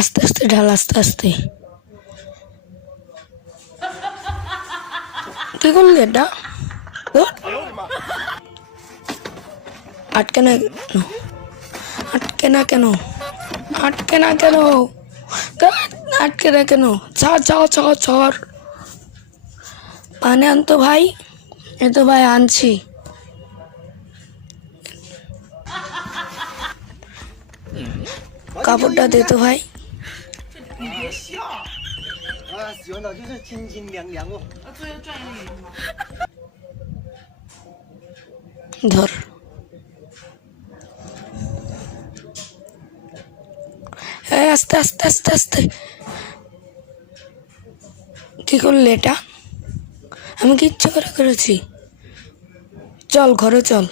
আস্তে আস্তে ঢাল, আস্তে আস্তে। কি করলি এটা? আটকে না কেন? আটকে না কেন? আটকে না কেন? আটকে না কেন? ছাড় ছাড় ছাড় ছাড়। পানি আনতো ভাই। এ তো ভাই আনছি। কাপড়টা দে তো ভাই। 你别笑啊，洗完澡就是清清凉凉哦。昨天赚一个鱼吗？ ধর। আস্তে আস্তে আস্তে আস্তে। কি করলি এটা? আমি কি ইচ্ছে করে করেছি? চল ঘরে চল।